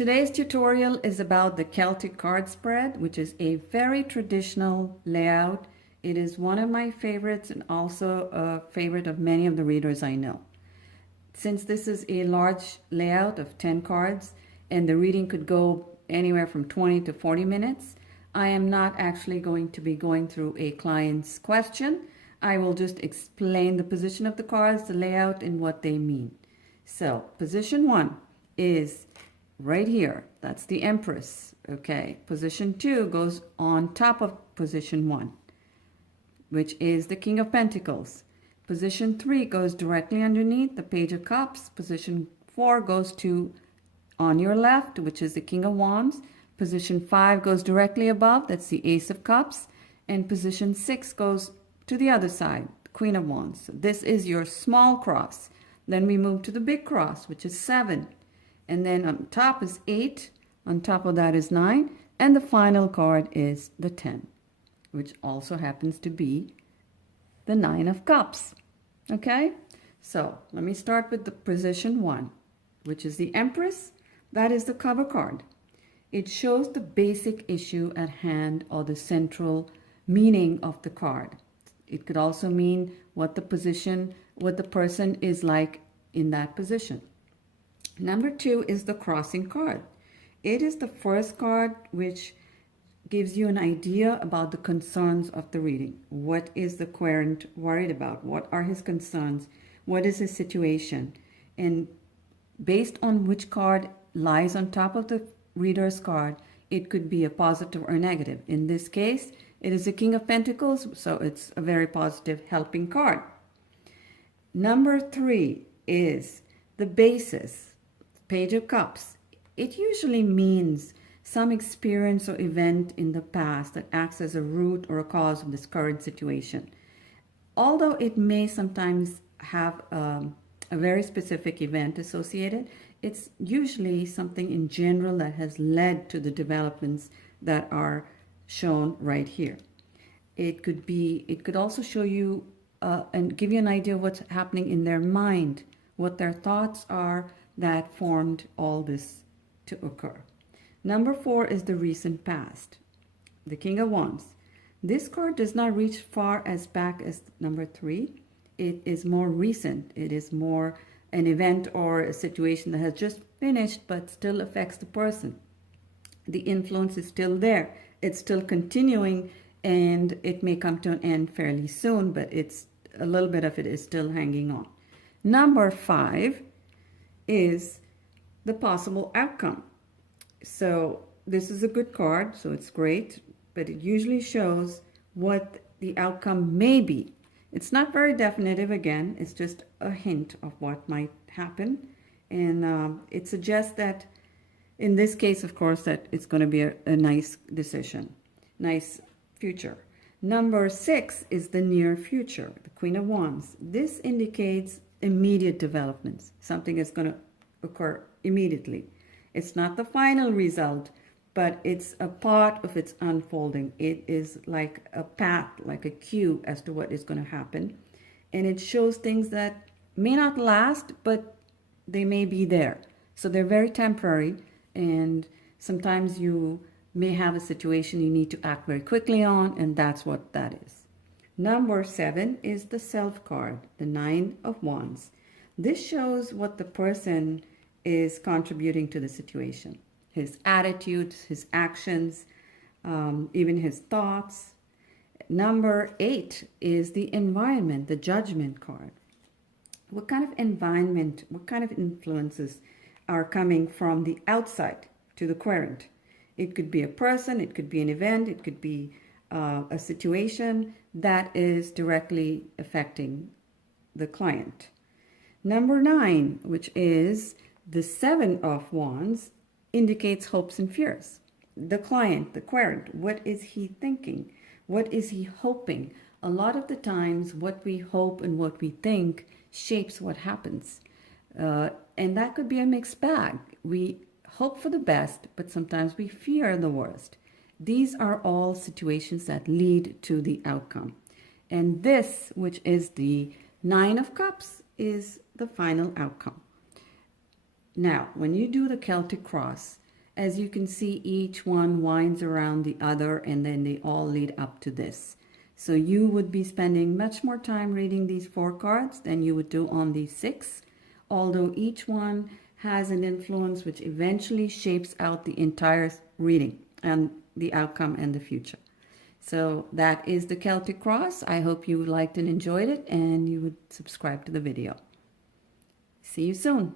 Today's tutorial is about the Celtic card spread, which is a very traditional layout. It is one of my favorites and also a favorite of many of the readers I know. Since this is a large layout of 10 cards and the reading could go anywhere from 20 to 40 minutes, I am not actually going to be going through a client's question. I will just explain the position of the cards, the layout, and what they mean. So, position 1 is right here. That's the Empress. Okay. Position 2 goes on top of position 1, which is the King of Pentacles. Position 3 goes directly underneath the Page of Cups. Position 4 goes to on your left, which is the King of Wands. Position 5 goes directly above. That's the Ace of Cups. And position 6 goes to the other side, Queen of Wands. So this is your small cross. Then we move to the big cross, which is 7. And then on top is 8. On top of that is 9. And the final card is the 10, which also happens to be the 9 of Cups. Okay? So let me start with the position 1, which is the Empress. That is the cover card. It shows the basic issue at hand or the central meaning of the card. It could also mean what the person is like in that position. Number 2 is the crossing card. It is the first card which gives you an idea about the concerns of the reading. What is the querent worried about? What are his concerns? What is his situation? And based on which card lies on top of the reader's card, it could be a positive or negative. In this case, it is the King of Pentacles, so it's a very positive helping card. Number 3 is the basis, Page of Cups. It usually means some experience or event in the past that acts as a root or a cause of this current situation. Although it may sometimes have a very specific event associated, it's usually something in general that has led to the developments that are shown right here. It could also show you and give you an idea of what's happening in their mind, what their thoughts are that formed all this to occur. Number 4 is the recent past, the King of Wands. This card does not reach far as back as number 3. It is more recent. It is more an event or a situation that has just finished but still affects the person. The influence is still there. It's still continuing and it may come to an end fairly soon, but it's a little bit of it is still hanging on. Number 5 is the possible outcome. So this is a good card, so it's great, but it usually shows what the outcome may be. It's not very definitive again, it's just a hint of what might happen. And it suggests that, in this case, of course, that it's going to be a nice decision, nice future. Number 6 is the near future, the Queen of Wands. This indicates immediate developments. Something is going to occur immediately. It's not the final result, but it's a part of its unfolding. It is like a path, like a cue as to what is going to happen. And it shows things that may not last, but they may be there. So they're very temporary. And sometimes you may have a situation you need to act very quickly on, and that's what that is. Number 7 is the Self card, the 9 of Wands. This shows what the person is contributing to the situation. His attitudes, his actions, even his thoughts. Number 8 is the environment, the Judgment card. What kind of environment, what kind of influences are coming from the outside to the querent? It could be a person, it could be an event, it could be a situation that is directly affecting the client. Number 9, which is the 7 of Wands, indicates hopes and fears. The client, the querent, what is he thinking? What is he hoping? A lot of the times what we hope and what we think shapes what happens. And that could be a mixed bag. We hope for the best, but sometimes we fear the worst. These are all situations that lead to the outcome. And this, which is the 9 of Cups, is the final outcome. Now, when you do the Celtic Cross, As you can see, each one winds around the other and then they all lead up to this. So you would be spending much more time reading these 4 cards than you would do on these 6, although each one has an influence which eventually shapes out the entire reading and the outcome and the future. So that is the Celtic Cross. I hope you liked and enjoyed it, and you would subscribe to the video. See you soon.